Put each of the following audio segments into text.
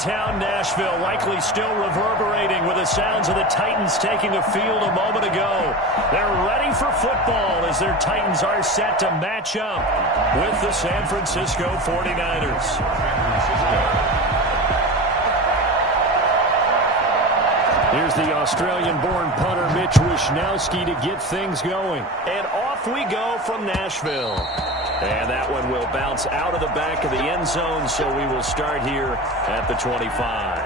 Town Nashville likely still reverberating with the sounds of the Titans taking the field a moment ago. They're ready for football as their Titans are set to match up with the San Francisco 49ers. Here's the Australian-born punter Mitch Wishnowsky to get things going. And off we go from Nashville. And that one will bounce out of the back of the end zone, so we will start here at the 25.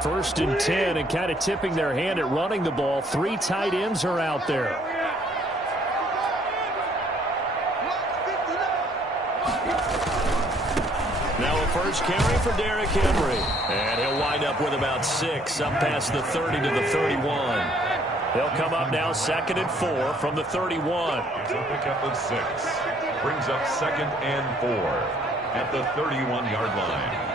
First and 10, and kind of tipping their hand at running the ball. 3 tight ends are out there. Now a first carry for Derrick Henry. And he'll wind up with about 6, up past the 30 to the 31. They'll come up now 2nd and 4 from the 31. It's a pickup of 6. Brings up 2nd and 4 at the 31-yard line.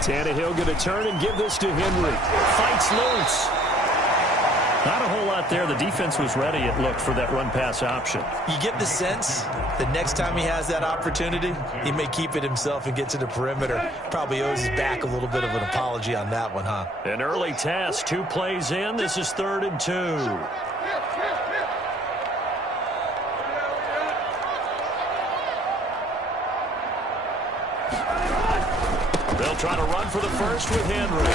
Tannehill going to turn and give this to Henry. Fights loose. Not a whole lot there. The defense was ready, it looked, for that run-pass option. You get the sense that next time he has that opportunity, he may keep it himself and get to the perimeter. Probably owes his back a little bit of an apology on that one, huh? An early task. 2 plays in. This is 3rd and 2. They'll try to run for the first with Henry.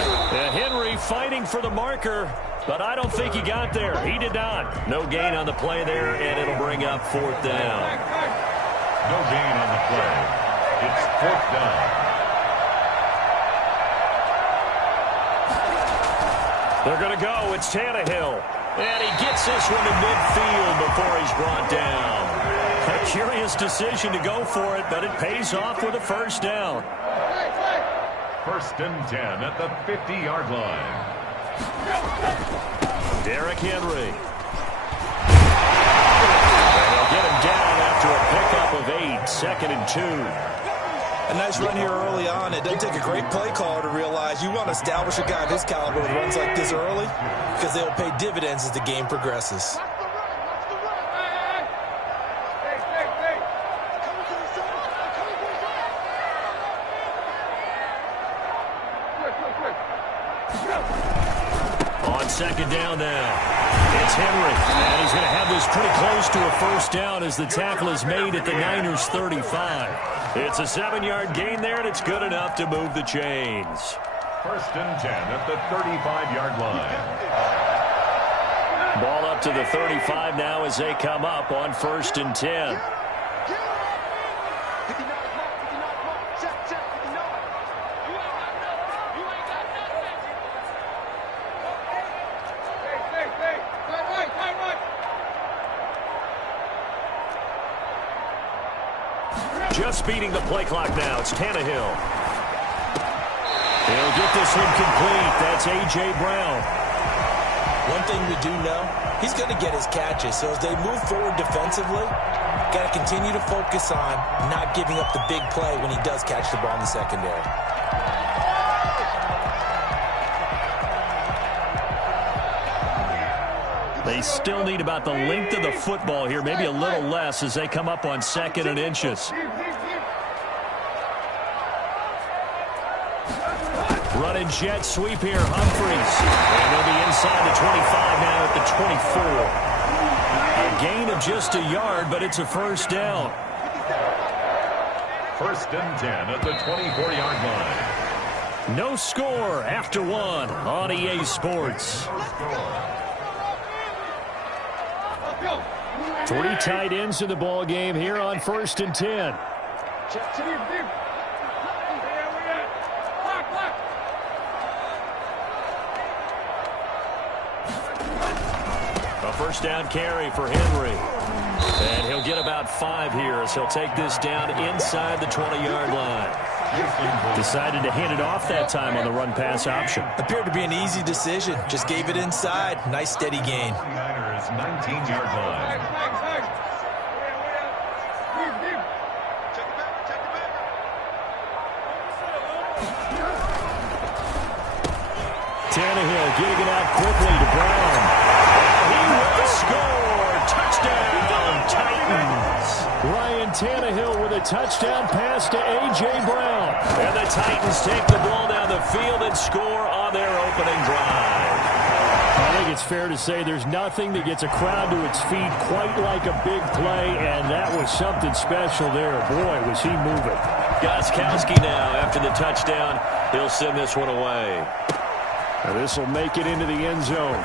Henry fighting for the marker, but I don't think he got there. He did not. No gain on the play there, and it'll bring up 4th down. No gain on the play. It's 4th down. They're going to go. It's Tannehill. And he gets this one to midfield before he's brought down. A curious decision to go for it, but it pays off with a first down. 1st and 10 at the 50-yard line. Derrick Henry. And they'll get him down after a pickup of 8. 2nd and 2. A nice run here early on. It doesn't take a great play caller to realize you want to establish a guy of his caliber with runs like this early, because they'll pay dividends as the game progresses. On 2nd down now, it's Henry, and he's going to have this pretty close to a first down as the tackle is made at the Niners' 35. It's a 7-yard gain there, and it's good enough to move the chains. 1st and 10 at the 35-yard line. Ball up to the 35 now as they come up on 1st and 10. Just beating the play clock now. It's Tannehill. He'll get this one complete. That's A.J. Brown. One thing we do know, he's going to get his catches. So as they move forward defensively, got to continue to focus on not giving up the big play when he does catch the ball in the secondary. They still need about the length of the football here, maybe a little less as they come up on 2nd and inches. Running jet sweep here, Humphries. And they'll be inside the 25 now at the 24. A gain of just a yard, but it's a first down. 1st and 10 at the 24-yard line. No score after 1 on EA Sports. 3 tight ends in the ball game here on 1st and 10. A first down carry for Henry. And he'll get about 5 here as he'll take this down inside the 20-yard line. Decided to hand it off that time on the run-pass option. Appeared to be an easy decision. Just gave it inside. Nice steady gain. 19-yard line. Tannehill getting it out quickly to Brown. He will score. Touchdown, Titans. Ryan Tannehill with a touchdown pass to A.J. Brown. And the Titans take the ball down the field and score on their opening drive. I think it's fair to say there's nothing that gets a crowd to its feet quite like a big play, and that was something special there. Boy, was he moving. Gostkowski now after the touchdown. He'll send this one away. This will make it into the end zone.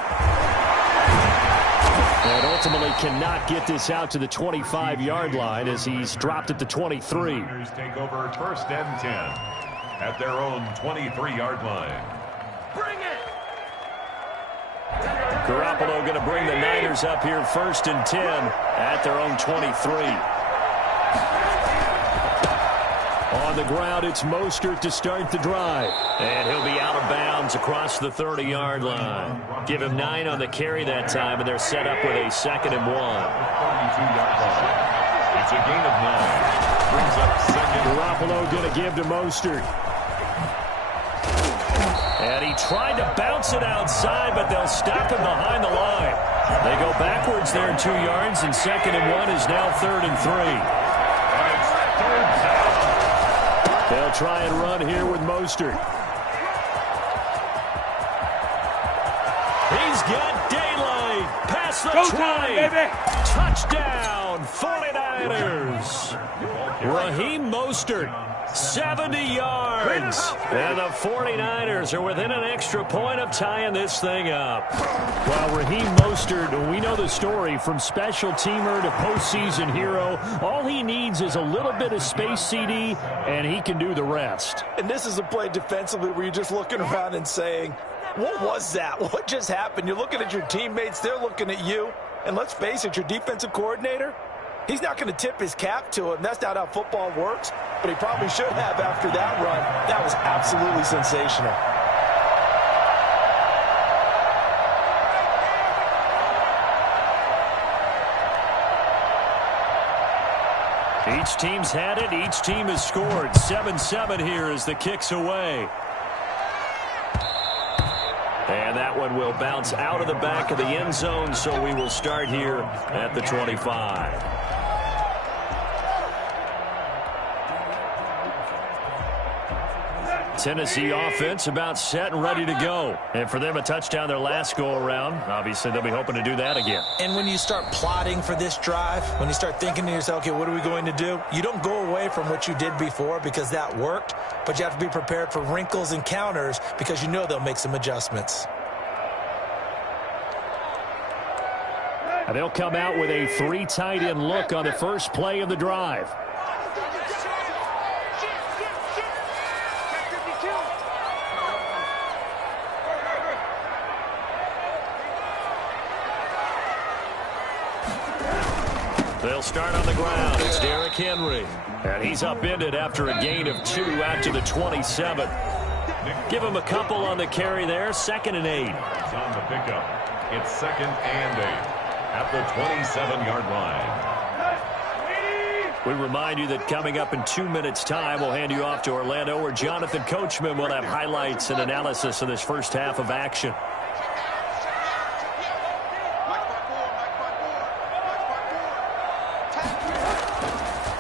And ultimately cannot get this out to the 25-yard line as he's dropped at the 23. Take over first and 10 at their own 23-yard line. Bring it! Garoppolo going to bring the Niners up here first and 10 at their own 23. On the ground, it's Mostert to start the drive. And he'll be out of bounds across the 30-yard line. Give him 9 on the carry that time, and they're set up with a 2nd and 1. 32-yard line. It's a gain of 9. Brings up second. Garoppolo going to give to Mostert. And he tried to bounce it outside, but they'll stop him behind the line. They go backwards there 2 yards, and 2nd and 1 is now 3rd and 3. And it's third down. They'll try and run here with Mostert. He's got daylight. Past the 20. Touchdown, 49ers. Raheem Mostert, 70 yards. And the 49ers are within an extra point of tying this thing up. Well, Raheem Mostert, we know the story from special teamer to postseason hero. All he needs is a little bit of space, CD, and he can do the rest. And this is a play defensively where you're just looking around and saying, what was that? What just happened? You're looking at your teammates. They're looking at you. And let's face it, your defensive coordinator, he's not going to tip his cap to him. That's not how football works. But he probably should have after that run. That was absolutely sensational. Each team's had it. Each team has scored. 7-7 here as the kick's away. And that one will bounce out of the back of the end zone, so we will start here at the 25. Tennessee offense about set and ready to go. And for them, a touchdown their last go-around. Obviously, they'll be hoping to do that again. And when you start plotting for this drive, when you start thinking to yourself, okay, what are we going to do? You don't go away from what you did before because that worked, but you have to be prepared for wrinkles and counters because you know they'll make some adjustments. And they'll come out with a 3 tight end look on the first play of the drive. They'll start on the ground. It's Derrick Henry. And he's upended after a gain of 2 out to the 27. Give him a couple on the carry there. 2nd and 8. It's on the pickup. It's 2nd and 8 at the 27-yard line. We remind you that coming up in 2 minutes' time, we'll hand you off to Orlando, where Jonathan Coachman will have highlights and analysis of this first half of action.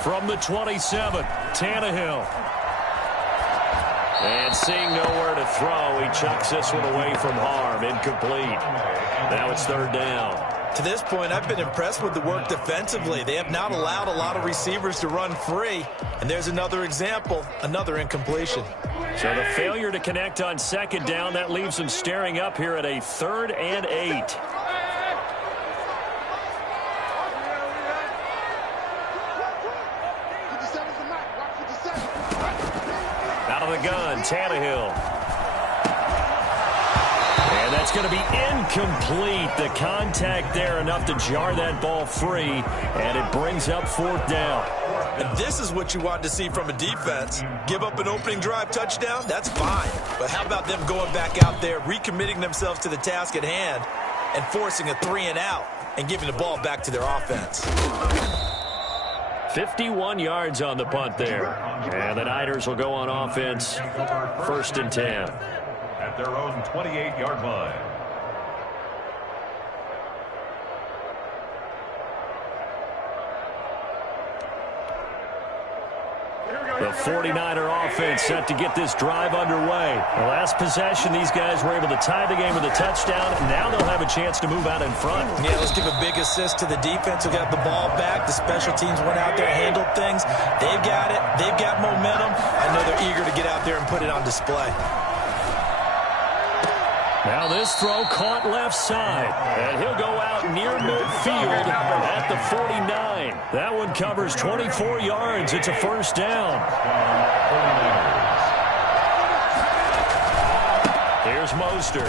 From the 27, Tannehill. And seeing nowhere to throw, he chucks this one away from harm. Incomplete. Now it's 3rd down. To this point, I've been impressed with the work defensively. They have not allowed a lot of receivers to run free. And there's another example, another incompletion. So the failure to connect on 2nd down, that leaves them staring up here at a 3rd and 8. Out of the gun, Tannehill. And That's going to be incomplete. The contact there enough to jar that ball free, and it brings up 4th down. And this is what you want to see from a defense. Give up an opening drive touchdown, that's fine. But how about them going back out there, recommitting themselves to the task at hand, and forcing a 3-and-out and giving the ball back to their offense. 51 yards on the punt there. And the Niners will go on offense. 1st and 10. At their own 28-yard line. The 49er offense set to get this drive underway. The last possession, these guys were able to tie the game with a touchdown. Now they'll have a chance to move out in front. Yeah, let's give a big assist to the defense who got the ball back. The special teams went out there, handled things. They've got it. They've got momentum. I know they're eager to get out there and put it on display. Now this throw caught left side, and he'll go out near midfield at the 49. That one covers 24 yards. It's a 1st down. Here's Mostert.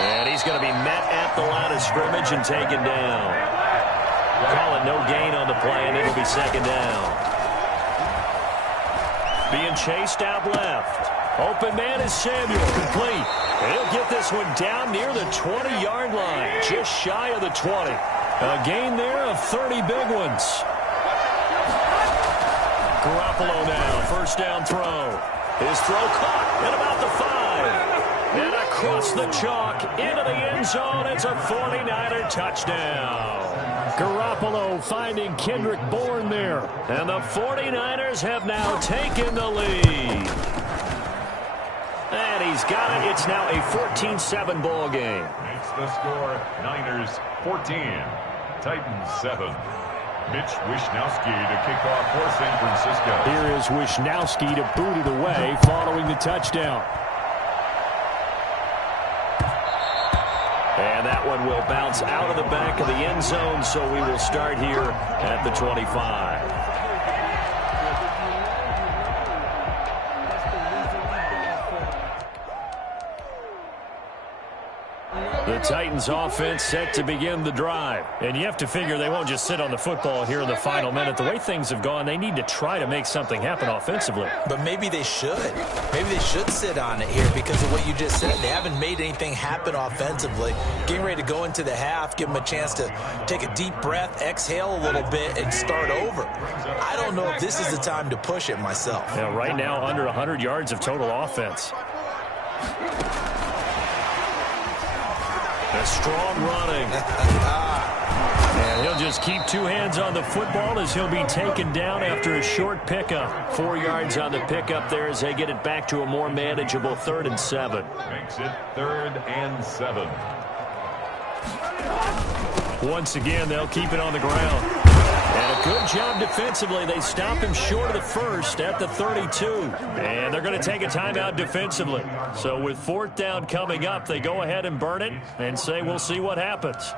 And he's going to be met at the line of scrimmage and taken down. Call it no gain on the play, and it'll be 2nd down. Being chased out left. Open man is Samuel, complete. And he'll get this one down near the 20-yard line, just shy of the 20. A gain there of 30 big ones. Garoppolo now, 1st down throw. His throw caught at about the 5. And across the chalk, into the end zone, it's a 49er touchdown. Garoppolo finding Kendrick Bourne there. And the 49ers have now taken the lead. And he's got it. It's now a 14-7 ball game. Makes the score Niners 14, Titans 7. Mitch Wishnowsky to kick off for San Francisco. Here is Wishnowsky to boot it away following the touchdown. And that one will bounce out of the back of the end zone, so we will start here at the 25. The Titans offense set to begin the drive. And you have to figure they won't just sit on the football here in the final minute. The way things have gone, they need to try to make something happen offensively. But maybe they should. Maybe they should sit on it here because of what you just said. They haven't made anything happen offensively. Getting ready to go into the half, give them a chance to take a deep breath, exhale a little bit, and start over. I don't know if this is the time to push it myself. Yeah, right now, under 100 yards of total offense. A strong running. And he'll just keep 2 hands on the football as he'll be taken down after a short pickup. 4 yards on the pickup there as they get it back to a more manageable 3rd and 7. Makes it 3rd and 7. Once again, they'll keep it on the ground. And a good job defensively. They stop him short of the 1st at the 32. And they're going to take a timeout defensively. So with 4th down coming up, they go ahead and burn it and say we'll see what happens.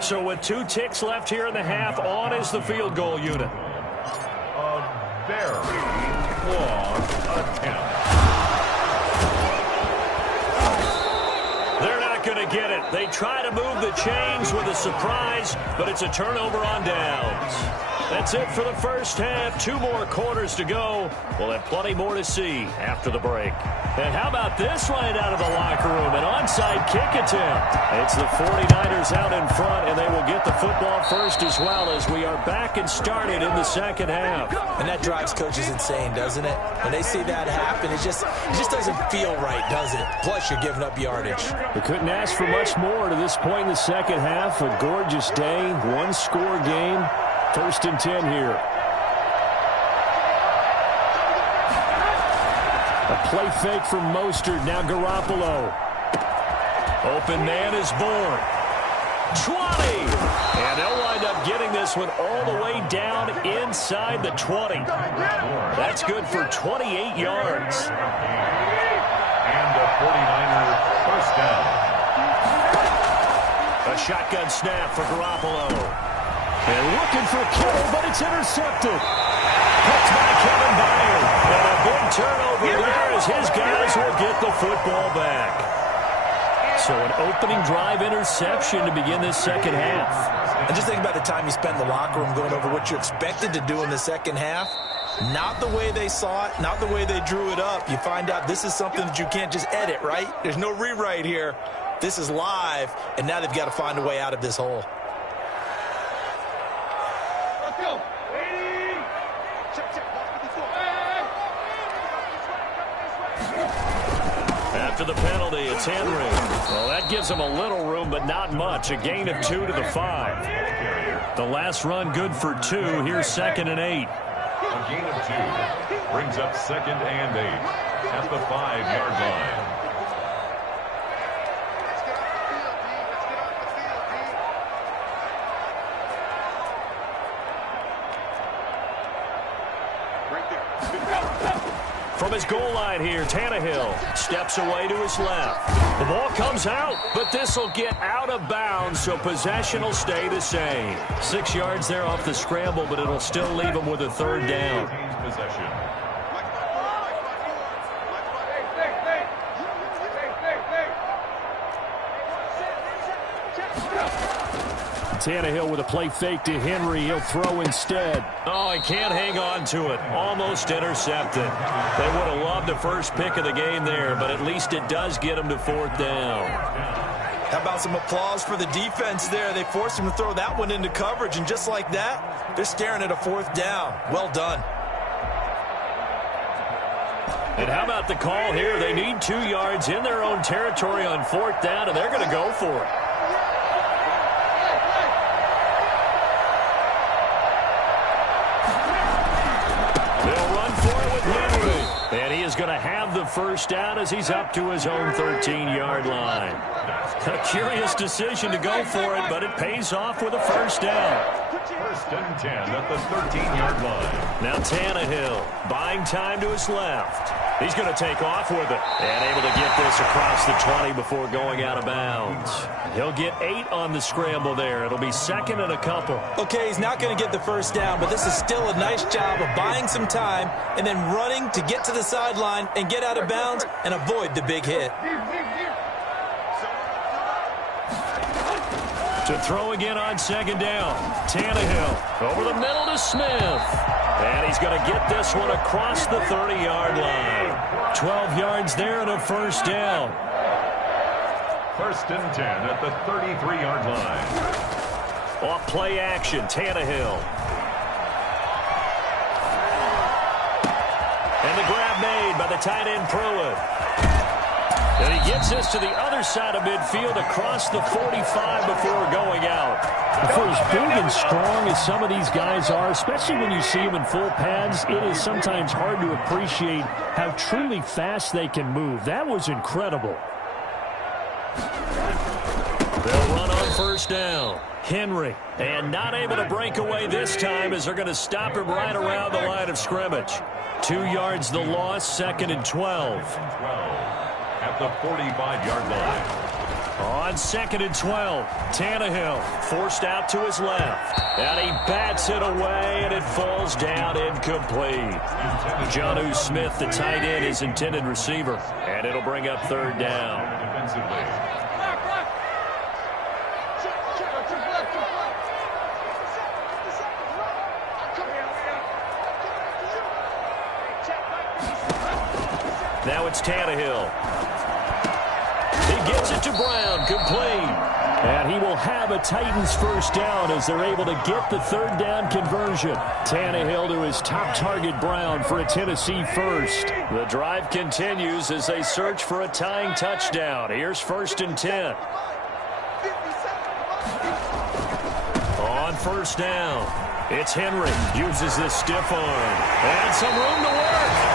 So with 2 ticks left here in the half, on is the field goal unit. A very long attempt. They're not going to get it. They try to move the chains with a surprise, but it's a turnover on downs. That's it for the first half. 2 more quarters to go. We'll have plenty more to see after the break. And how about this right out of the locker room? An onside kick attempt. It's the 49ers out in front, and they will get the football first as well as we are back and started in the second half. And that drives coaches insane, doesn't it? When they see that happen, it just doesn't feel right, does it? Plus, you're giving up yardage. We couldn't ask for much more to this point in the second half. A gorgeous day, 1-score game. 1st and 10 here. A play fake from Mostert. Now Garoppolo. Open man is Bourne. 20. And they'll wind up getting this one all the way down inside the 20. That's good for 28 yards. And a 49er 1st down. A shotgun snap for Garoppolo. And looking for Kittle, but it's intercepted. Picked by Kevin Byard. And a big big turnover there as his guys will get the football back. So an opening drive interception to begin this second half. And just think about the time you spent in the locker room going over what you expected to do in the second half. Not the way they saw it, not the way they drew it up. You find out this is something that you can't just edit, right? There's no rewrite here. This is live, and now they've got to find a way out of this hole. Let's go. After the penalty, it's Henry. Well, that gives them a little room, but not much. A gain of 2 to the 5. The last run good for 2. Here's 2nd and 8. A gain of 2 brings up 2nd and 8 at the 5-yard line. From his goal line here, Tannehill steps away to his left. The ball comes out, but this will get out of bounds, so possession will stay the same. 6 yards there off the scramble, but it'll still leave him with a 3rd down. Possession. Tannehill with a play fake to Henry. He'll throw instead. Oh, he can't hang on to it. Almost intercepted. They would have loved the first pick of the game there, but at least it does get him to 4th down. How about some applause for the defense there? They forced him to throw that one into coverage, and just like that, they're staring at a 4th down. Well done. And how about the call here? They need 2 yards in their own territory on 4th down, and they're going to go for it. And he is going to have the first down as he's up to his own 13-yard line. A curious decision to go for it, but it pays off with a first down. 1st and 10 at the 13-yard line. Now Tannehill buying time to his left. He's going to take off with it and able to get this across the 20 before going out of bounds. He'll get 8 on the scramble there. It'll be 2nd and a couple. Okay, he's not going to get the first down, but this is still a nice job of buying some time and then running to get to the sideline and get out of bounds and avoid the big hit. To throw again on 2nd down. Tannehill over the middle to Smith. And he's going to get this one across the 30-yard line. 12 yards there and a first down. 1st and 10 at the 33-yard line. Off play action, Tannehill. And the grab made by the tight end Pruitt. And he gets this to the other side of midfield across the 45 before going out. For as big and strong as some of these guys are, especially when you see them in full pads, it is sometimes hard to appreciate how truly fast they can move. That was incredible. They'll run on first down. Henry, and not able to break away this time as they're going to stop him right around the line of scrimmage. 2 yards the loss, 2nd and 12. At the 45-yard line. On 2nd and 12, Tannehill forced out to his left. And he bats it away, and it falls down incomplete. Jonnu Smith, the tight end, his intended receiver. And it'll bring up 3rd down. Defensively. Now it's Tannehill. He gets it to Brown, complete. And he will have a Titans first down as they're able to get the 3rd down conversion. Tannehill to his top target, Brown, for a Tennessee first. The drive continues as they search for a tying touchdown. Here's 1st and 10. On first down, it's Henry. Uses this stiff arm. And some room to work.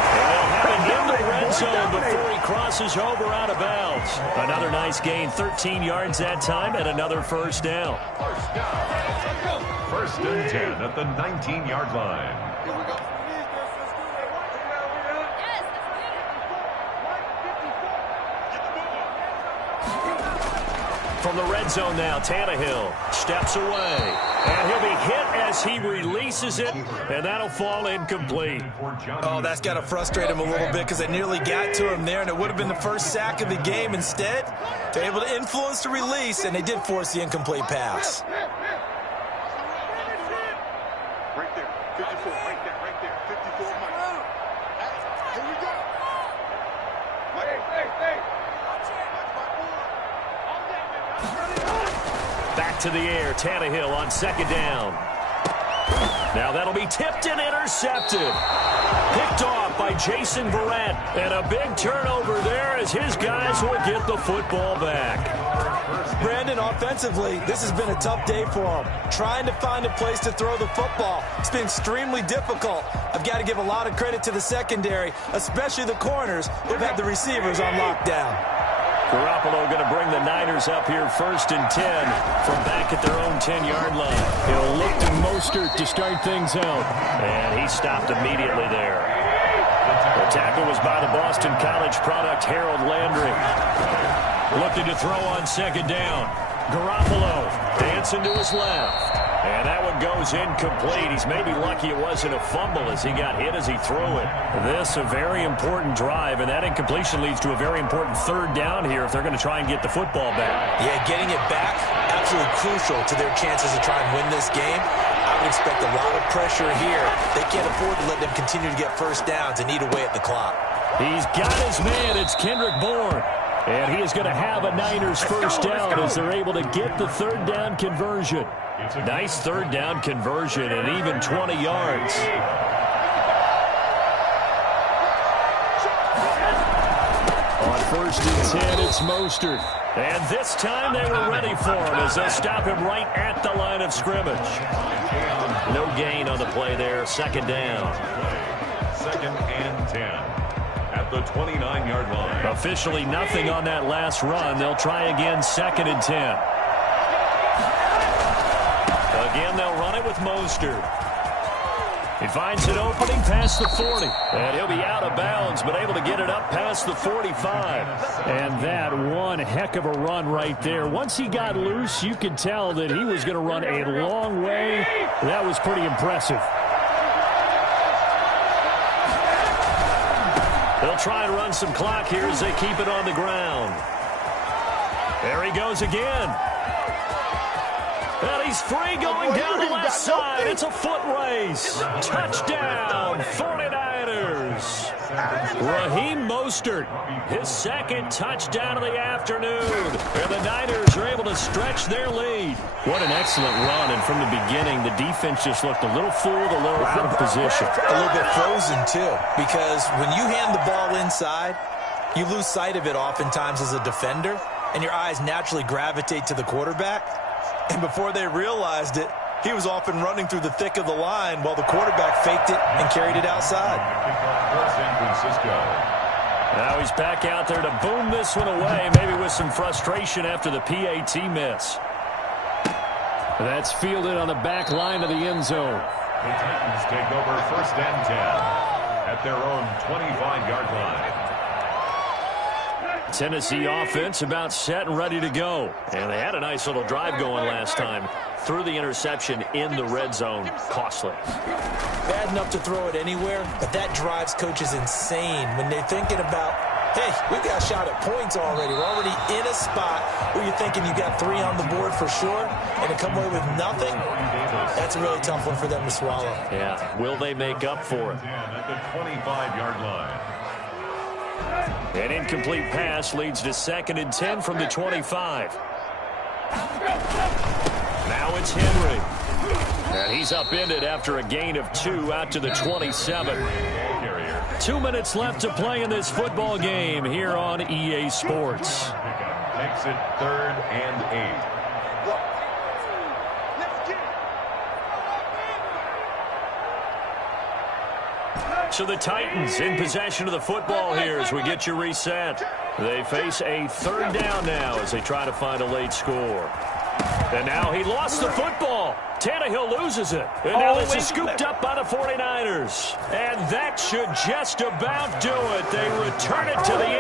And they'll have it in the red zone before he crosses over out of bounds. Another nice gain, 13 yards that time, and another first down. 1st and 10 at the 19-yard line. From the red zone now, Tannehill steps away. And he'll be hit as he releases it, and that'll fall incomplete. Oh, that's got to frustrate him a little bit because they nearly got to him there, and it would have been the first sack of the game. Instead, they're able to influence the release, and they did force the incomplete pass. Right there, 54, right there, 54, Mike. Here we go. Back to the air, Tannehill on second down. Now that'll be tipped and intercepted. Picked off by Jason Verrett. And a big turnover there as his guys will get the football back. Brandon, offensively, this has been a tough day for him. Trying to find a place to throw the football. It's been extremely difficult. I've got to give a lot of credit to the secondary, especially the corners who've had the receivers on lockdown. Garoppolo going to bring the Niners up here 1st and 10 from back at their own 10-yard line. He'll look to Mostert to start things out. And he stopped immediately there. The tackle was by the Boston College product, Harold Landry. Looking to throw on second down. Garoppolo dancing to his left. And that one goes incomplete. He's maybe lucky it wasn't a fumble as he got hit as he threw it. This a very important drive, and that incompletion leads to a very important third down here if they're going to try and get the football back. Yeah, getting it back, absolutely crucial to their chances to try and win this game. I would expect a lot of pressure here. They can't afford to let them continue to get first downs and eat away at the clock. He's got his man. It's Kendrick Bourne. And he is going to have a Niners first down as they're able to get the third down conversion. Nice third down conversion and even 20 yards. On 1st and 10, it's Mostert. And this time they were ready for him as they'll stop him right at the line of scrimmage. No gain on the play there, second down. 2nd and 10 at the 29-yard line. Officially nothing on that last run. They'll try again, 2nd and 10. Again, they'll run it with Mostert. He finds an opening past the 40. And he'll be out of bounds, but able to get it up past the 45. And that one heck of a run right there. Once he got loose, you could tell that he was going to run a long way. That was pretty impressive. They'll try and run some clock here as they keep it on the ground. There he goes again. And he's free going down the left side. It's a foot race. Touchdown, 49ers. Raheem Mostert, his second touchdown of the afternoon. And the Niners are able to stretch their lead. What an excellent run. And from the beginning, the defense just looked a little fooled, a little out of position. A little bit frozen, too, because when you hand the ball inside, you lose sight of it oftentimes as a defender, and your eyes naturally gravitate to the quarterback. And before they realized it, he was off and running through the thick of the line while the quarterback faked it and carried it outside. San Francisco. Now he's back out there to boom this one away, maybe with some frustration after the PAT miss. That's fielded on the back line of the end zone. The Titans take over 1st and 10 at their own 25-yard line. Tennessee offense about set and ready to go. And they had a nice little drive going last time. Threw the interception in the red zone. Costly. Bad enough to throw it anywhere, but that drives coaches insane when they're thinking about, hey, we've got a shot at points already. We're already in a spot where you're thinking you got 3 on the board for sure, and to come away with nothing, that's a really tough one for them to swallow. Yeah, will they make up for it? At the 25-yard line. An incomplete pass leads to 2nd and 10 from the 25. Now it's Henry. And he's upended after a gain of 2 out to the 27. 2 minutes left to play in this football game here on EA Sports. Makes it 3rd and 8. So the Titans in possession of the football here as we get you reset. They face a 3rd down now as they try to find a late score. And now he lost the football. Tannehill loses it. And now this is scooped up by the 49ers. And that should just about do it. They return it to the end.